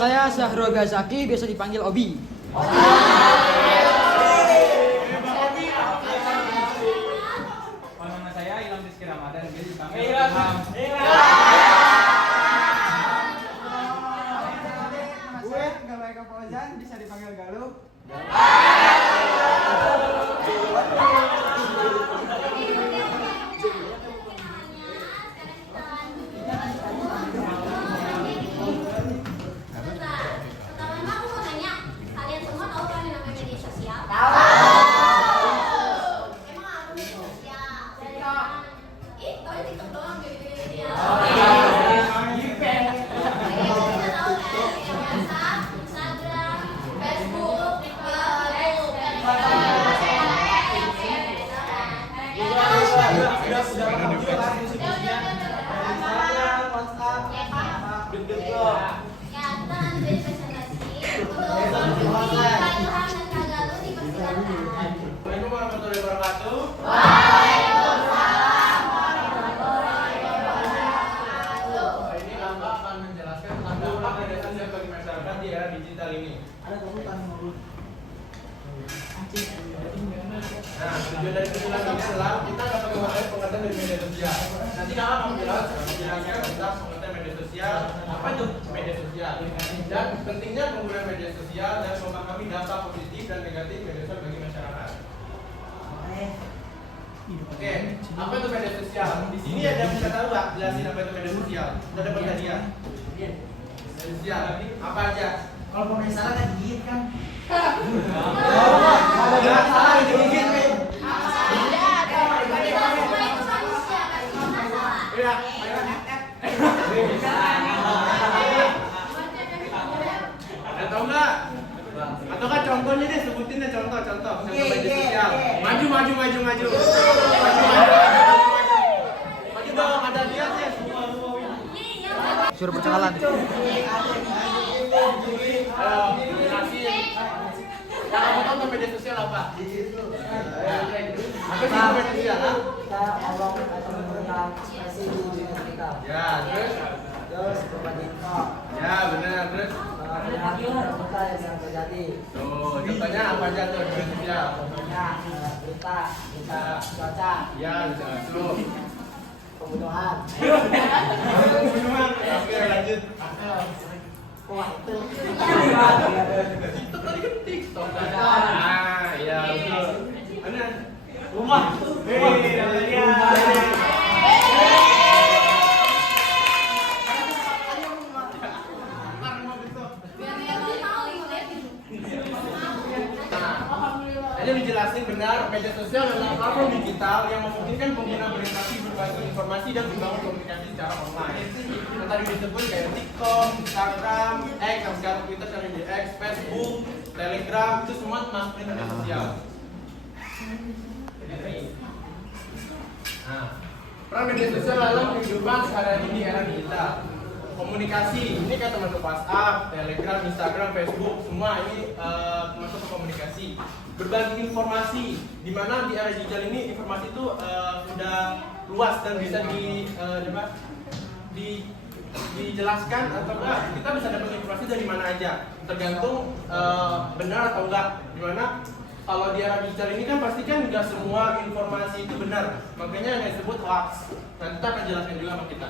saya Syahrul Gazaki, biasa dipanggil Obi. Nama saya Ilham Rizky Ramadan, biasa dipanggil Ilham. Gue Galuh Eka Fauzan, bisa dipanggil Galuh. Assalamualaikum warahmatullahi wabarakatuh. Ini Amba akan menjelaskan tentang dampak media sosial bagi masyarakat di era digital ini. Nah, tujuan dari penjelasan ini adalah kita dapat mengetahui pengertian dari media sosial. Nanti kakak mau menjelaskan tentang pengertian media sosial, apa itu media sosial, dan pentingnya penggunaan media sosial dan memahami dampak positif dan negatif media sosial bagi masyarakat. Oke, apa itu media sosial? Di sini ada yang bisa tahu nggak? Jelasin apa itu media sosial. Kita dapat hadiah. Media sosial apa aja? Kalau pemain salah kan gigit kan? Ada salah digigit nih. Iya. Tahu nggak? Atau kan contohnya deh, sebutin deh contoh media sosial. Maju. Maju dong, ada lihatnya semua. Suruh perkenalan. Yang kamu tahu tentang media sosial apa? Apa sih media sosial? Kita ngomong atau menggunakan ekspresi di dunia digital. Ya, Terus berbagi info. Ya, benar. Terus Melihat berita yang sedang terjadi. tuh, contohnya apa aja tuh media sosial? Contohnya berita cuaca, Ya, bisa masuk. pembunuhan. Oke, lanjut. Wah itu. TikTok tadi kan TikTok. Ah, iya betul. Mana? Rumah. Jadi dijelasin benar, media sosial adalah platform digital yang memungkinkan pengguna berinteraksi, berbagi informasi dan membangun komunikasi secara online. Yang tadi disebut kayak TikTok, Instagram, X, yang sekarang Twitter, sekarang di X, Facebook, Telegram, itu semua masuk di media sosial. Nah, peran media sosial dalam kehidupan sehari-hari di era digital. Komunikasi, ini kan termasuk WhatsApp, Telegram, Instagram, Facebook, semua ini masuk ke komunikasi. Berbagi informasi, di mana di era digital ini informasi itu sudah luas dan bisa dijelaskan atau enggak. Kita bisa dapat informasi dari mana aja, tergantung benar atau enggak. Dimana kalau di era digital ini kan pasti kan nggak semua informasi itu benar, makanya yang disebut hoax. Nanti kita akan jelaskan juga sama kita.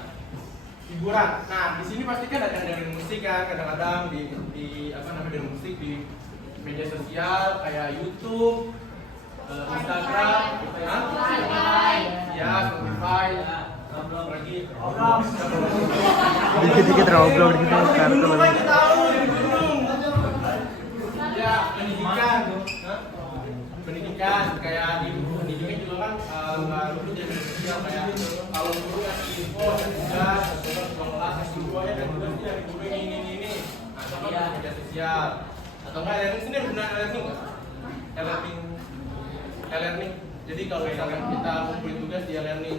Hiburan. Nah, di sini pasti kan ada dari musik kan, kadang-kadang di apa namanya dari musik di media sosial kayak YouTube, Instagram, ya, Spotify, lagi. Dikit-dikit Roblox gitu kartu. Ya, pendidikan kayak di pendidikan juga kan nggak lulus dari media sosial kayak kalau guru ngasih info tugas kelas S2-nya dan tugas dari guru ini. Nah, sama di media sosial. Atau enggak learning sini benar learning nggak? E-learning. Jadi kalau misalkan kita ngumpulin tugas di e-learning,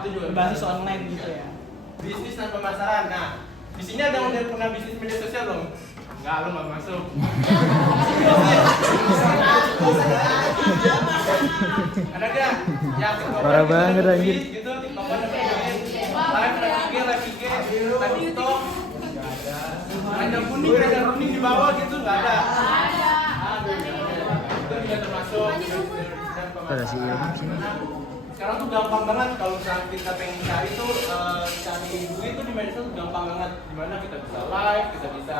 itu juga Berbasis online gitu ya. bisnis dan pemasaran. Nah, di sini ada yang pernah bisnis media sosial belum? Enggak, lu nggak masuk. Ada nggak? Ya, Parah banget anjir. Gitu, TikTokan ada live IG, live TikTok. Nggak ada. Kandang kuning, kandang kuning di bawah gitu nggak ada. Aduh, itu juga termasuk Ada si Ilham sini. sekarang tuh gampang banget kalau misalnya kita pengen cari tuh cari duit tuh di media sosial tuh gampang banget. Dimana kita bisa live, kita bisa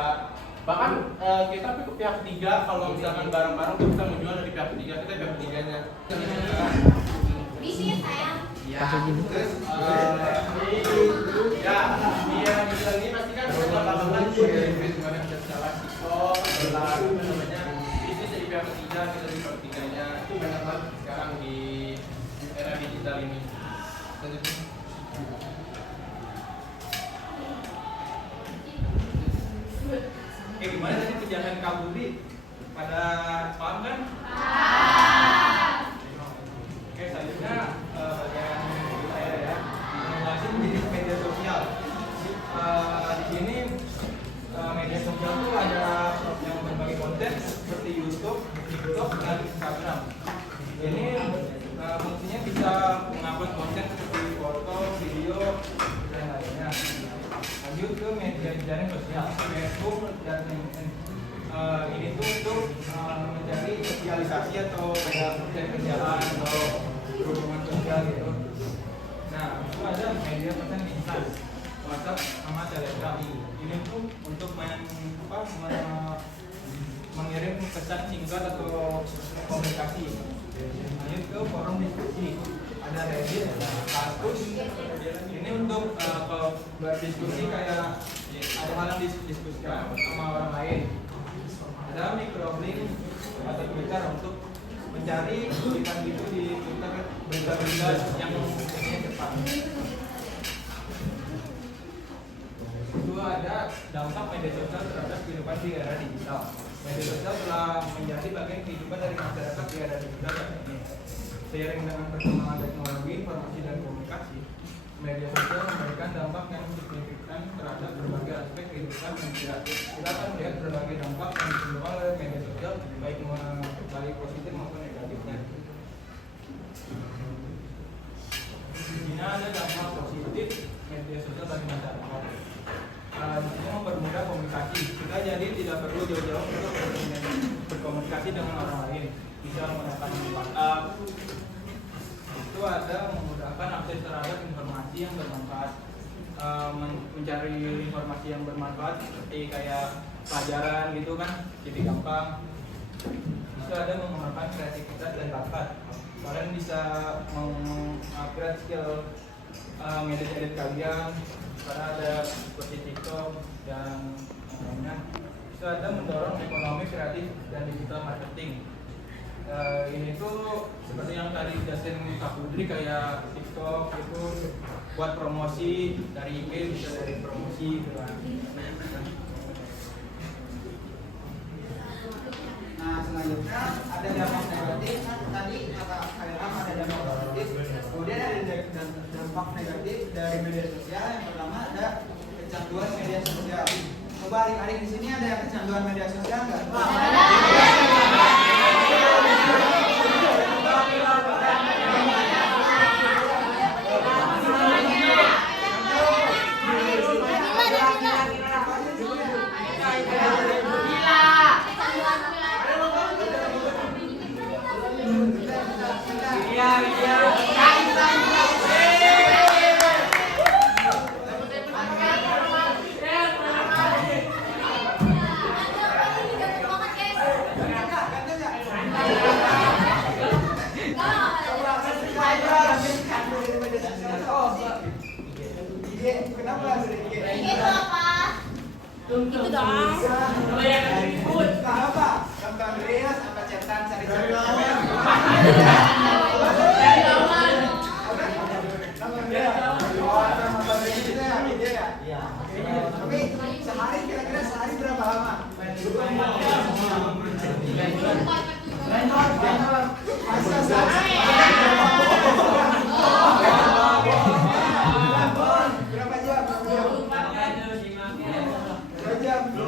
bahkan kita ke pihak ketiga kalau misalkan barang-barang tuh kita menjual dari pihak ketiga, kita pihak ketiganya. Bisnis sayang. Pasal gini. Terus ya dia bilang ini pasti kan gampang banget gimana kita bisa live TikTok, apa namanya bisnis dari pihak ketiga, kita dari pihak ketiganya itu banyak banget sekarang di era digital ini. Gimana tadi kejadian kaburi pada paham kan? Oke, selanjutnya bagian saya ya menjelasin jenis media sosial. Di sini media sosial itu ada yang berbagi konten seperti YouTube, TikTok, dan Instagram. Ini fungsinya bisa mengupload konten seperti foto, video, dan lainnya. Lanjut ke media jaring sosial, Facebook dan LinkedIn. Ini tuh untuk mencari sosialisasi atau mencari kerjaan atau hubungan sosial gitu. Nah, itu ada media pesan instan, WhatsApp sama Telegram. Ini tuh untuk mengirim pesan singkat atau komunikasi. Lanjut ke forum diskusi, ada Reddit, ada Kaskus. Ini untuk berdiskusi kayak ada hal yang didiskusikan sama orang lain. Ada microblog atau Twitter untuk mencari kutipan gitu di Twitter, berita-berita yang ini cepat. Itu ada dampak media sosial terhadap kehidupan di era digital. Media sosial telah menjadi bagian kehidupan dari masyarakat di era digital saat ini. Seiring dengan perkembangan teknologi, informasi dan komunikasi, media sosial memberikan dampak yang signifikan terhadap berbagai aspek kehidupan manusia. Kita akan melihat berbagai dampak yang ditimbulkan oleh media sosial, baik positif maupun negatifnya. Di sini ada dampak positif media sosial bagi masyarakat. Di sini mempermudah komunikasi. Kita jadi tidak perlu jauh-jauh untuk berkomunikasi dengan orang lain. Bisa menggunakan WhatsApp. Itu ada memudahkan akses terhadap informasi yang bermanfaat, mencari informasi yang bermanfaat seperti kayak pelajaran gitu kan, jadi gampang. Bisa ada mengembangkan kreativitas dan bakat. Kalian bisa mengupgrade skill edit kalian, karena ada seperti TikTok dan lainnya. Bisa ada mendorong ekonomi kreatif dan digital marketing. Ini tuh seperti yang tadi Justin Kapudri kayak TikTok itu buat promosi dari IG, bisa dari promosi gitu kan. Nah, selanjutnya ada dampak negatif. Tadi kata Ilham ada dampak positif. Kemudian ada dampak negatif dari media sosial. Yang pertama ada kecanduan media sosial. Coba adik-adik di sini ada yang kecanduan media sosial nggak? Kenapa sedikit? Itu apa? Itu dong. Kenapa? Gambar Andreas apa cetan cari-cari? Tapi sehari kira-kira sehari berapa lama? Berapa jam? 2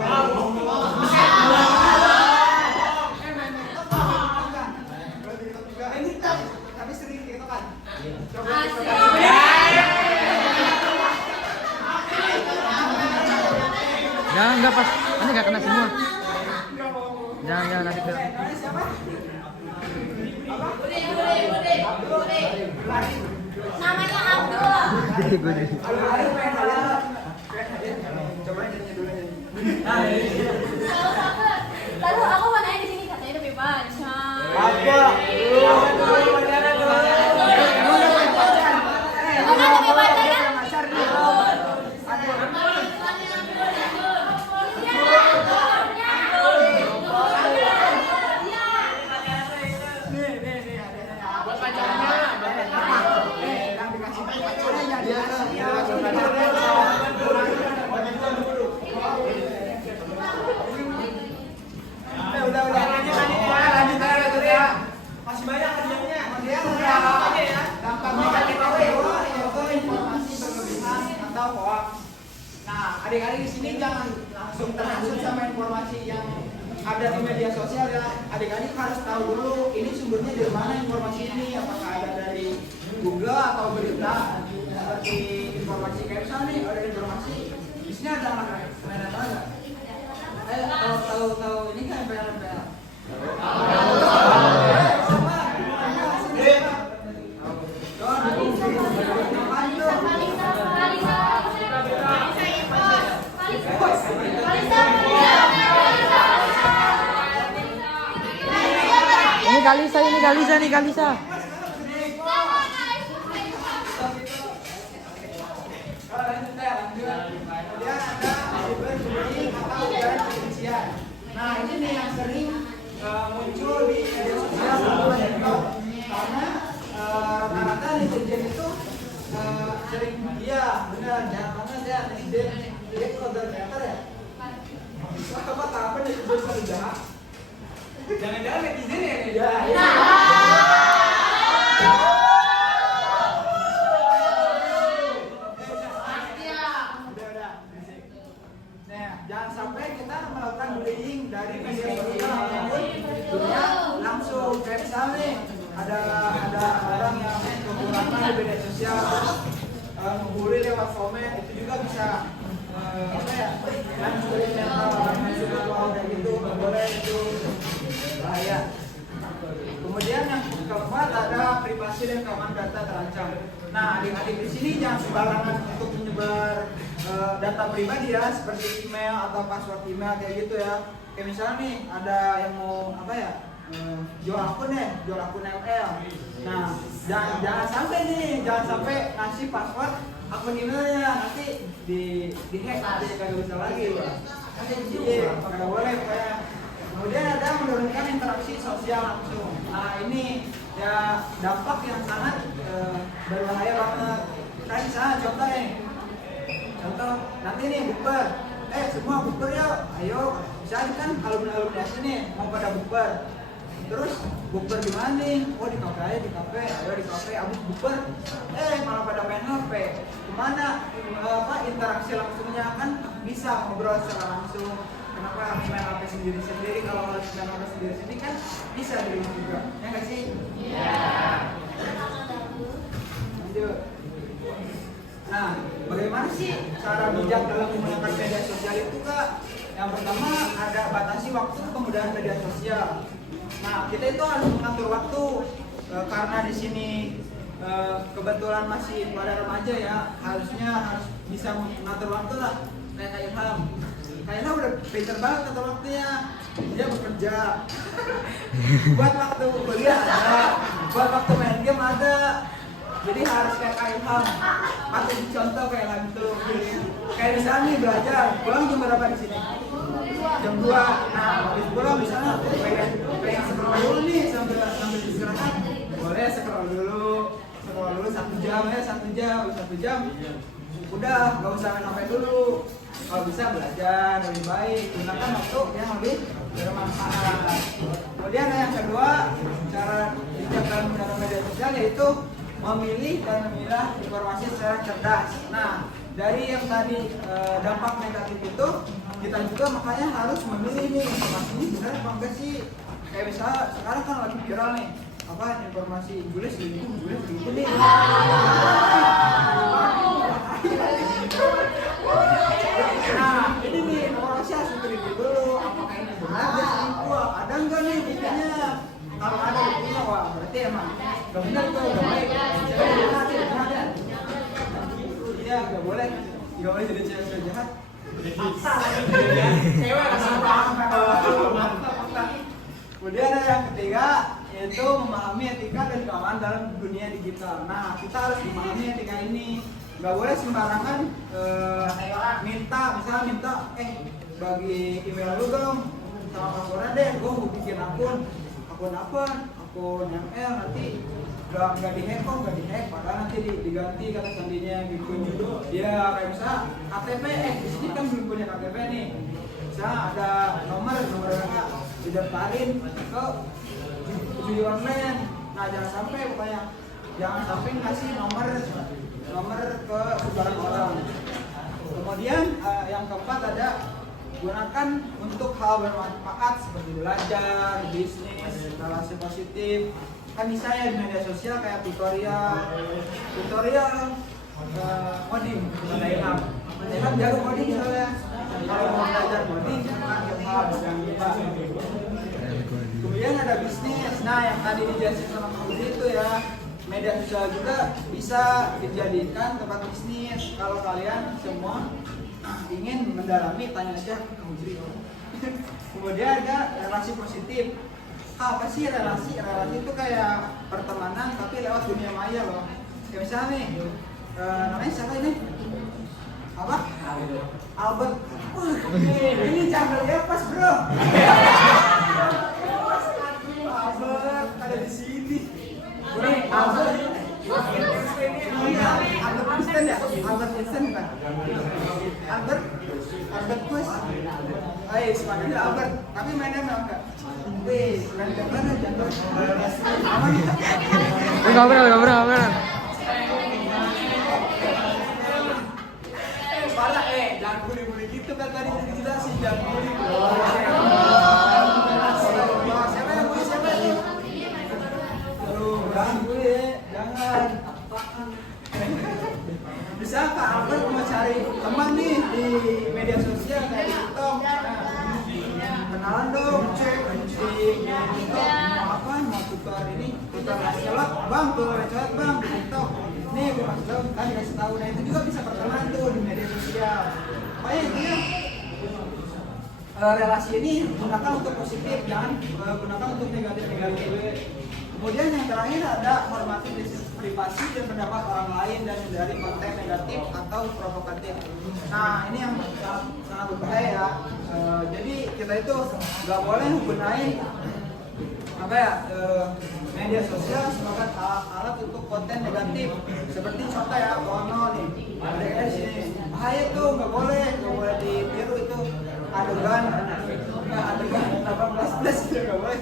jam. Tapi sering gitu kan? Enggak pas. Ini nggak kena semua. Jangan nanti ke. Namanya siapa? Apa? Namanya Abdul. Gue jadi. Ayo main alat. Coba nyanyi dulu nyanyi. Nah, Lalu aku mau nanya di sini katanya udah bebas. apa? Buat pacarnya, Masih banyak hadiahnya. Dia udah dampak negatif itu informasi berlebihan atau hoax. Nah, adik-adik di sini jangan langsung terhasut sama informasi yang ada di media sosial ya. Adik-adik harus tahu dulu ini sumbernya dari mana informasi ini, apakah ada dari Google atau berita seperti informasi kayak misalnya nih ada informasi di sini ada anak mainan apa? Tahu ini kan MPL. Ini Kalisa nih Kalisa. Nah ini nih yang sering muncul di media sosial karena rata-rata netizen itu sering iya benar jangan banget ya netizen dia kodar teater ya. Apa kapan netizen selalu jahat? Jangan-jangan netizen ya nih? Ya. Jangan sampai kita melakukan bullying dari media sosial ataupun dunia langsung. Kayak misalnya nih, ada orang yang kekurangan di media sosial membuli lewat komen, itu juga bisa hancurin mental kayak gitu, nggak boleh, itu bahaya. Kemudian yang keempat ada privasi dan keamanan data terancam. Nah, adik-adik di sini jangan sembarangan untuk menyebar data pribadi ya, seperti email atau password email kayak gitu ya. Kayak misalnya nih ada yang mau jual akun ML. Nah, jangan sampai ngasih password akun emailnya, nanti di hack nanti kagak bisa lagi. Nanti kagak boleh pokoknya. Kemudian ada menurunkan interaksi sosial langsung. Nah ini ya dampak yang sangat berbahaya banget. Kan misalnya contoh nanti nih bukber, semua bukber ya, ayo. Misalnya kan alumni sini mau pada bukber, terus bukber di mana nih? Oh di kafe aja, ayo di kafe, abis bukber, malah pada main HP. Kemana? Interaksi langsungnya kan bisa ngobrol secara langsung. Kenapa harus main HP sendiri-sendiri? Kalau harus main HP sendiri-sendiri kan bisa di rumah juga, ya nggak sih? Iya. Lanjut. Nah, bagaimana sih cara bijak dalam menggunakan media sosial itu, Kak? Yang pertama ada batasi waktu penggunaan media sosial. Nah, kita itu harus mengatur waktu karena di sini kebetulan masih pada remaja ya, harusnya harus bisa mengatur waktu lah. Kayak Kak Ilham. Kayaknya udah pinter banget atur waktunya. Dia bekerja. Buat waktu kuliah ada, buat waktu main game ada. Jadi harus kayak Kak Ilham. Patut dicontoh kayak Ilham itu. Kayak misalnya nih belajar, pulang jam berapa di sini? Jam 2. Nah, habis pulang misalnya pengen scroll dulu nih sambil istirahat. Boleh scroll dulu 1 jam. Udah, gak usah main HP dulu. Kalau bisa belajar lebih baik, gunakan waktu yang lebih bermanfaat. Kemudian yang kedua, cara bijak dalam menggunakan media sosial yaitu memilih dan memilah informasi secara cerdas. Nah, dari yang tadi dampak negatif itu, kita juga makanya harus memilih nih informasi ini benar apa enggak sih? Kayak misalnya sekarang kan lagi viral nih, informasi gue selingkuh nih. Nah, ini nih informasi harus diterima Gak benar tuh, gak baik. Iya, gak boleh. Gak boleh jadi cewek jahat. Cewek Kemudian ada yang ketiga, yaitu memahami etika dan keamanan dalam dunia digital. Nah, kita harus memahami etika ini. Gak boleh sembarangan misalnya minta, bagi email lu dong sama passwordnya deh, gue mau bikin akun apa? Akun ML nanti nggak dihack kok, nggak dihack, padahal nanti diganti kata sandinya gitu. Ya kayak misalnya KTP, di sini kan belum punya KTP nih. Misalnya ada nomor WA didaftarin ke judi online. Nah jangan sampai ngasih nomor ke sebarang orang. Kemudian yang keempat ada gunakan untuk hal bermanfaat seperti belajar, bisnis, relasi positif. Kan bisa ya di media sosial kayak tutorial coding. Saya jago coding soalnya. Kalau mau belajar coding, jangan lupa. Kemudian ada bisnis. Nah, yang tadi dijelasin sama Kang Budi itu ya, media sosial juga bisa dijadikan tempat bisnis. Kalau kalian semua ingin mendalami, tanya aja ke Kang Budi. Kemudian ada relasi positif. Apa sih relasi? Relasi itu kayak pertemanan tapi lewat dunia maya loh. Kayak misalnya nih, namanya siapa ini? Apa? Albert. Ini channelnya pas bro. Albert ada di sini. Ini Albert. Albert Einstein ya? Albert Einstein kan? Albert Quest. Semuanya Albert. Tapi mainnya enggak. Main gambar aja. Nggak pernah. Parah jangan bully gitu kan tadi dijelasin, jangan bully. Siapa yang bully siapa itu? Aduh, jangan bully, jangan. Bisa Kak Albert mau cari teman nih di media sosial kayak TikTok. Kenalan dong, cek di TikTok mau tukar ini, tukar coret bang, di TikTok. Nih gue kasih tahu, kan dikasih tahu, nah itu juga bisa perkenalan tuh di media sosial. Makanya intinya relasi ini gunakan untuk positif, jangan gunakan untuk negatif. Kemudian yang terakhir ada hormati privasi dan pendapat orang lain dan hindari konten negatif atau provokatif. Nah ini yang sangat berbahaya. Jadi kita itu nggak boleh gunain media sosial sebagai alat untuk konten negatif. Seperti contoh ya, porno nih, ada di sini. Bahaya tuh, nggak boleh ditiru itu adegan 18+ itu nggak boleh.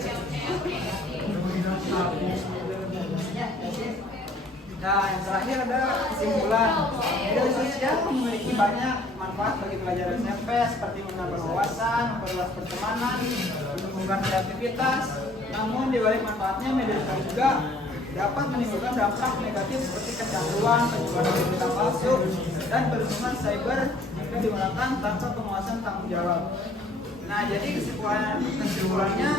Nah, yang terakhir ada kesimpulan. Media sosial memiliki banyak manfaat bagi pelajar SMP seperti menambah wawasan, memperluas pertemanan, menumbuhkan kreativitas. Namun di balik manfaatnya, media sosial juga dapat menimbulkan dampak negatif seperti kecanduan, penyebaran berita palsu, dan perlindungan cyber jika digunakan tanpa pengawasan tanggung jawab. Nah, jadi kesimpulannya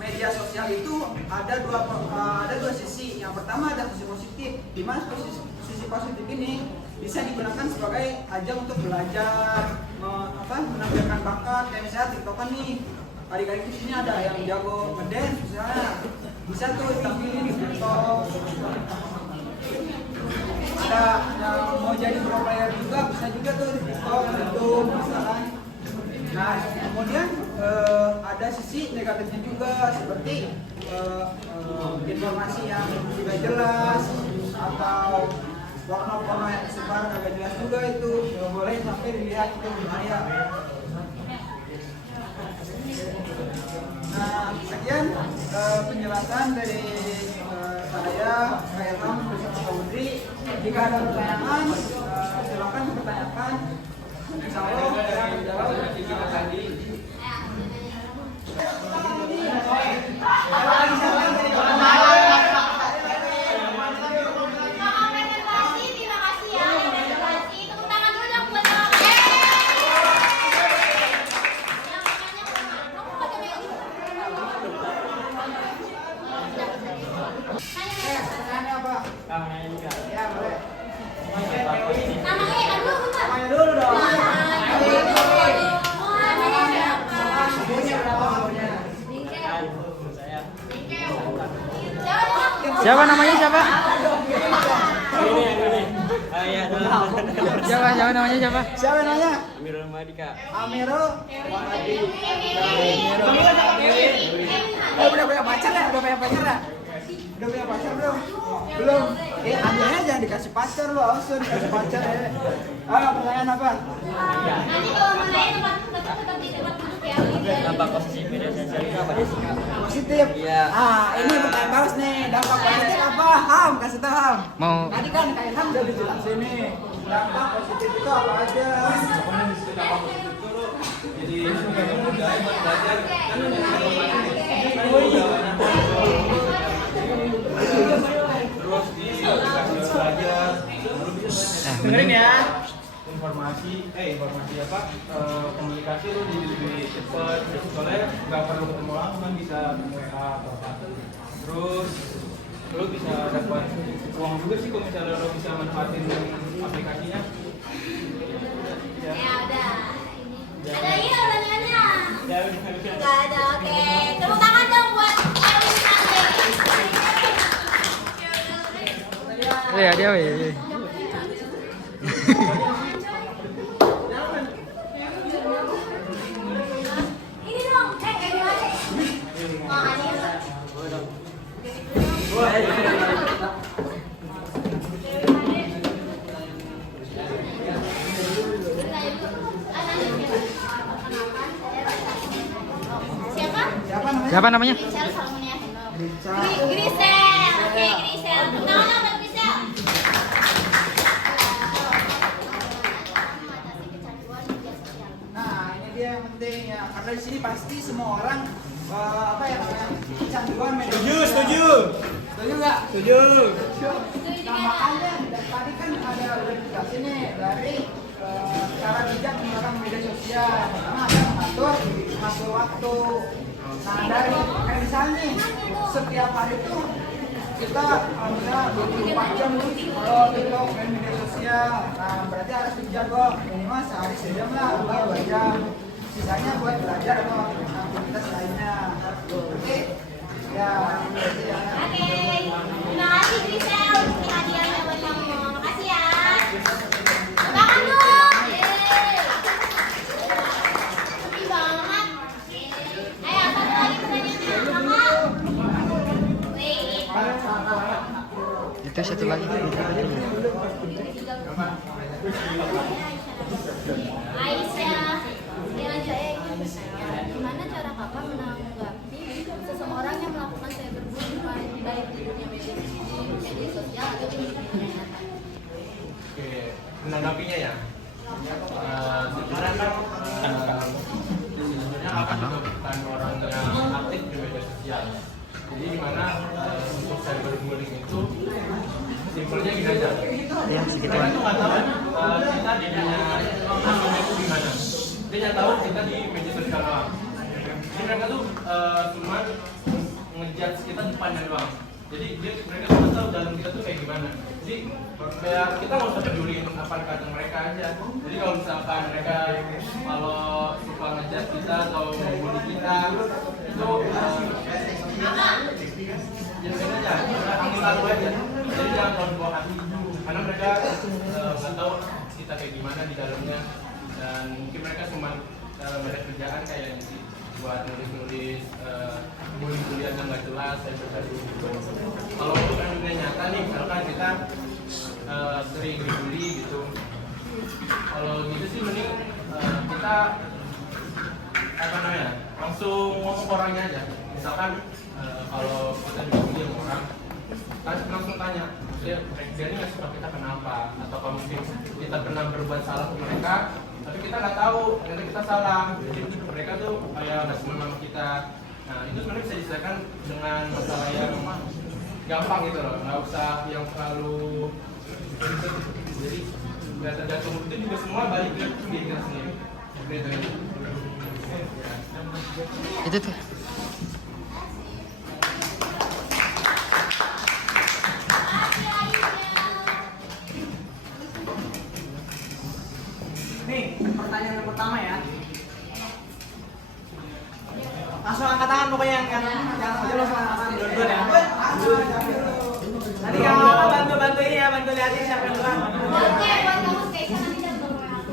media sosial itu ada dua sisi. Yang pertama ada sisi positif, di mana sisi positif ini bisa digunakan sebagai ajang untuk belajar, menampilkan bakat. Kayak misalnya TikTokan nih, adik-adik di sini ada yang jago ngedance misalnya, bisa tuh ditampilin di TikTok. Ada yang mau jadi pro player juga, bisa juga tuh di TikTok, YouTube misalkan. Nah, kemudian ada sisi negatifnya juga seperti informasi yang tidak jelas atau porno yang tersebar agak jelas juga, itu nggak boleh sampai dilihat, itu bahaya. Nah, sekian penjelasan dari saya, Kak Ilham bersama Kak Udri. Jika ada pertanyaan, silakan dipertanyakan. Insya Allah saya menjawab kita tadi. Siapa namanya siapa? Siapa namanya siapa? Siapa namanya? Amirul Madika. Amirul. Udah punya pacar ya? Udah punya pacar ya? Udah punya pacar belum? Belum. Amirnya jangan dikasih pacar lu, awas lu dikasih pacar ya. Pertanyaan apa? Nanti kalau mau nanya tetap di tempat duduk ya. Dampak posisi media sosial itu apa dia sih? Positif. Iya. Ini pertanyaan bagus nih. Dampak positif apa? Ham, kasih tahu Ham. Mau Tadi kan kayak Ham udah dijelasin nih. Dampak positif itu apa aja? Jadi mudah buat belajar kan terus dikasih belajar Dengerin ya. informasi apa komunikasi lu jadi lebih cepet soalnya nggak perlu ketemu langsung kan bisa WA atau apa terus lu bisa dapat uang juga sih kalau misalnya lu bisa manfaatin aplikasinya Ya udah. Ada lagi pertanyaannya? Nggak ada. Oke. Tepuk tangan dong buat Erwin Sande. dia weh. Ini dong. Gimana? Oh, Siapa? Siapa namanya? Siapa namanya? Grisel Salmonia. Richard. Grisel. Oke, Grisel. Tangan apa Grisel? Nah, ini dia yang penting ya. Karena di sini pasti semua orang apa ya namanya? Kecanduan media sosial. Setuju nggak? Setuju. Nah, makanya dari tadi kan ada udah dijelasin nih dari cara bijak menggunakan media sosial. Pertama ada mengatur waktu. Nah, dari kayak misalnya nih, setiap hari tuh kita misalnya 24 jam tuh kalau kita main media sosial. Nah, berarti harus bijak kok. Minimal sehari sejam lah, atau 2 jam. Sisanya buat belajar atau aktivitas lainnya. Oke? Ya, itu ya. Oke, terima kasih Grisel untuk hadiahnya buat kamu. Makasih ya. Tangan dong. Sepi banget. Ayo, satu lagi pertanyaannya. Kakak. Wait. Itu satu lagi. Aisyah. Gimana cara kakak menanggapi seseorang yang melakukan cyberbullying baik di dunia media sosial atau di dunia nyata? Oke, menanggapinya ya. Sebenarnya kan sebenarnya apa juga bukan orang yang aktif di media sosial. Jadi dimana untuk cyberbullying itu simpelnya gini aja. Ya, segitu. Mereka tuh nggak tahu kita di dunia sosial itu gimana. Dia nggak tahu kita di media sosial doang. Jadi mereka tuh cuma ngejudge kita depannya doang. Jadi mereka tuh nggak tahu dalam kita tuh kayak gimana. Jadi kayak kita nggak usah peduliin apa kata mereka aja. Jadi kalau misalkan mereka kalau suka ngejudge kita atau membuli kita itu biasain aja, ambil lalu aja. Jadi jangan terlalu bawa hati. Karena mereka nggak tahu kita kayak gimana di dalamnya. Dan mungkin mereka cuma ada kerjaan kayak sih buat nulis-nulis bully-bullyan yang nggak jelas dan gitu. Kalau untuk yang dunia nyata nih, misalkan kita sering dibully gitu. Kalau gitu sih mending kita apa namanya langsung ngomong ke orangnya aja. Misalkan kalau kita dibully sama orang, kan langsung tanya, dia ini nggak suka kita kenapa? Atau kalau mungkin kita pernah berbuat salah ke mereka, tapi kita nggak tahu ternyata kita salah. Jadi mereka tuh kayak nggak senang sama kita. Nah itu sebenarnya bisa diselesaikan dengan masalah yang gampang gitu loh, nggak usah yang terlalu ribet. Jadi nggak tergantung itu juga semua balik ke diri kita sendiri. Gitu. Itu tuh. Nih, pertanyaan yang pertama ya. Langsung angkat tangan pokoknya yang kanan. Jangan aja langsung angkat tangan. Dua-dua ya. Nanti yang kakak bantu ini ya, bantu liatin siapa yang duluan. Oke, buat kamu spesial nanti datang ke aku.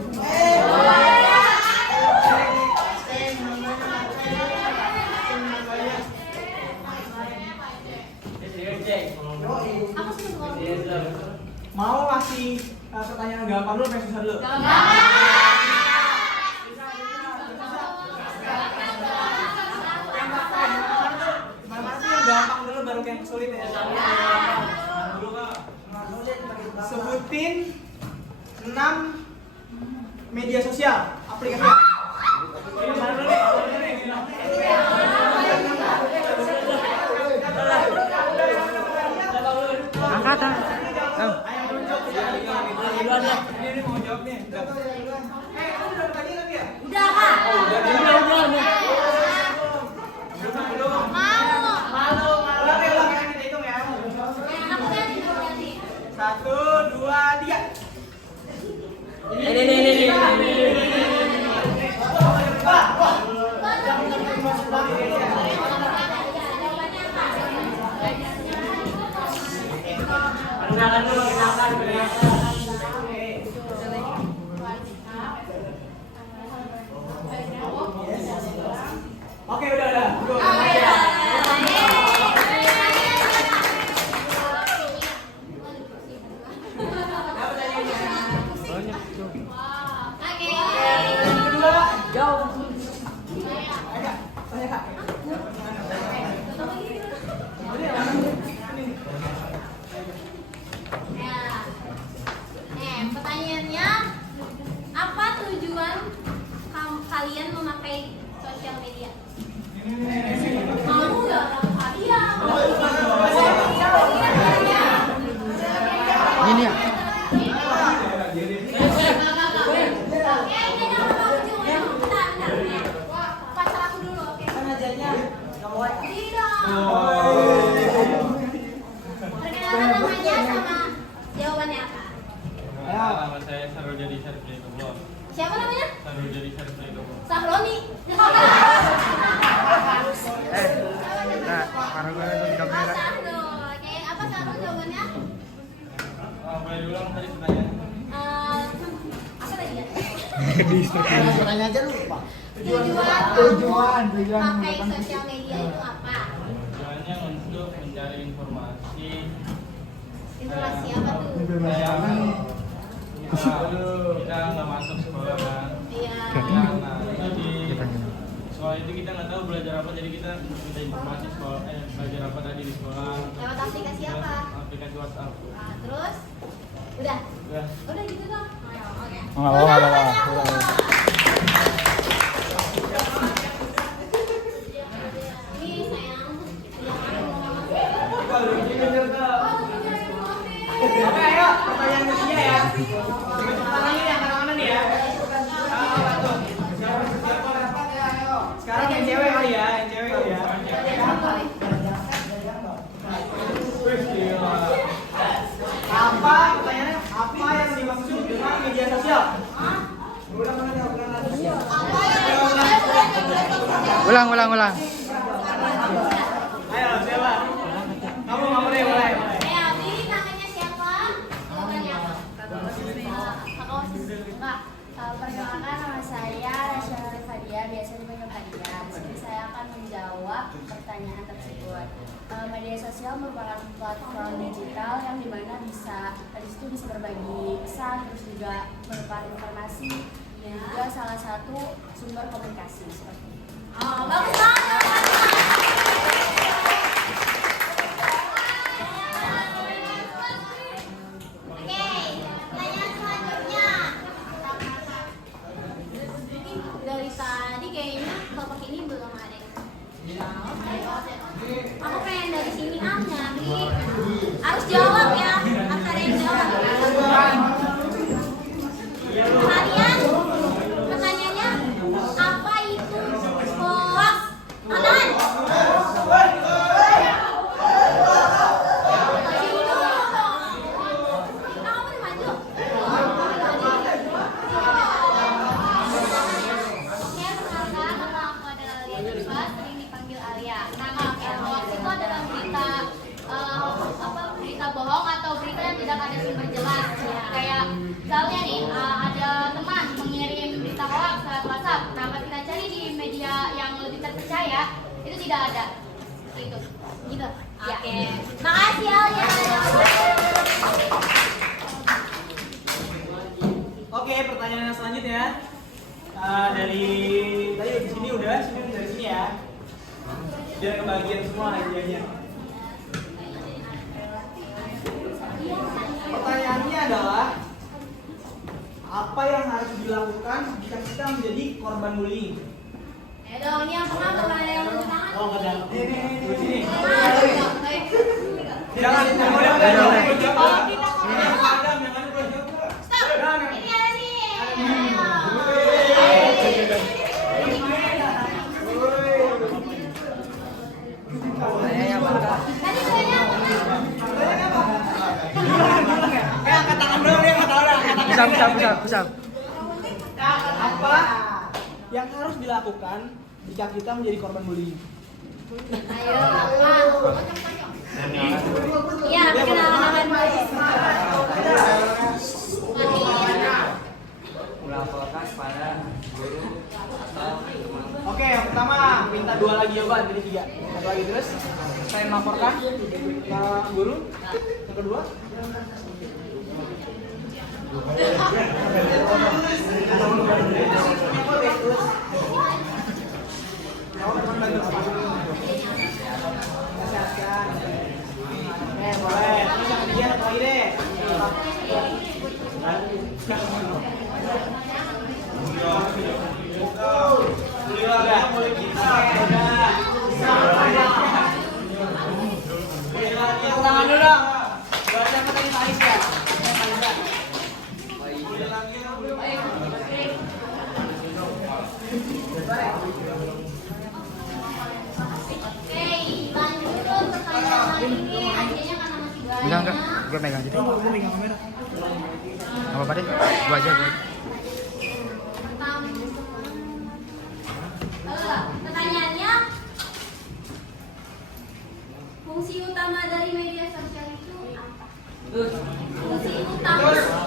Aku suka ngomong. Mau ngasih pertanyaan gampang dulu, yang susah dulu. Mana sih yang gampang dulu baru yang sulit ya? Sebutin 6 media sosial aplikasi. Mana dulu nih? Angkat ah. Oh. Ini mau jawab nih. Kamu udah bertanya tadi ya? Udah, Kak. Mau. Oke, kita hitung ya. Aku kan tidur nanti. 1, 2, 3. Oke, udah. Banyak tuh. Kedua, jauh. Tanya Kak. Pertanyaannya, apa tujuan kalian memakai sosial media? Kamu nggak tahu iya. Ini ya. Pacar aku dulu, oke? Tidak. Perkenalkan namanya sama jawabannya apa? Nama saya Sarojadi Syarif Jaikobo. Siapa namanya? Sarojadi Syarif Jaikobo. Sahroni. Nah, para gue di kamera. Sahro. Oke, apa Sahro jawabannya? Boleh diulang tadi pertanyaan? Apa tadi ya? Pertanyaan aja lupa. Tujuan pakai sosial media itu apa? Tujuannya untuk mencari informasi. Informasi apa tuh? Kita nggak masuk sekolah kan. Iya. Nah, itu di sekolah itu kita nggak tahu belajar apa, jadi kita minta informasi sekolah belajar apa tadi di sekolah. Lewat aplikasi apa? Aplikasi WhatsApp. Nah, terus udah. Udah. Udah gitu dong. Ayo, oke. Nggak apa-apa. Ini sayang. Oke, ayo pertanyaan ketiga ya. Pertanyaan yang kanan nih ya. Sekarang yang cewek kali ya, Apa pertanyaannya? Apa yang dimaksud dengan media sosial? Ulang. Ayo, siapa? Kamu mulai. Ini namanya siapa? Jawabannya apa? Kakak OSIS. Enggak. Perkenalkan nama saya Rasya Fadia, biasa dipanggil Fadia. Di sini saya akan menjawab pertanyaan tersebut. Media sosial merupakan platform digital yang dimana bisa berbagi pesan, terus juga merupakan informasi dan juga salah satu sumber komunikasi seperti itu. Oh, bagus banget. Oke, pertanyaan selanjutnya. Dari tadi kayaknya kelompok ini belum ada yang jawab. Aku pengen dari sini nyari. Harus jawab ya. Harus ada yang jawab. Kalian pertanyaannya apa itu hoax? Tahan. Berita bohong saya itu tidak ada. Gitu. Gitu. Oke. Makasih Alia. Oke, pertanyaan yang selanjutnya dari tadi di sini udah, dari sini ya. Biar kebagian semua hadiahnya. Pertanyaannya adalah apa yang harus dilakukan jika kita menjadi korban bullying? Ya dong, ini yang tengah bukan ada yang tunjuk tangan. Oh, enggak ada. Di sini. Jangan, Udah. Oh, kita stop. Ini ada nih. Tadi kayaknya Angkat tangan dulu deh, angkat tangan. Pusap. Apa yang harus dilakukan jika kita menjadi korban bullying? ayo apa? Iya, perkenalan dulu. Melaporkan pada guru atau teman. Oke, yang pertama minta 2 lagi jawaban, jadi 3. 1 lagi terus. Saya melaporkan ke guru. Yang kedua. Boleh. Terus yang ketiga satu lagi deh. Tangan dulu dong. Buat siapa tadi Faris ya? Oke, lanjut ke pertanyaan ini. Hadiahnya karena masih banyak. Enggak. Gue megang gitu. Gue pegang kamera. Gak apa-apa deh. Gue aja. Pertanyaannya, fungsi utama dari media sosial itu apa? Fungsi utama.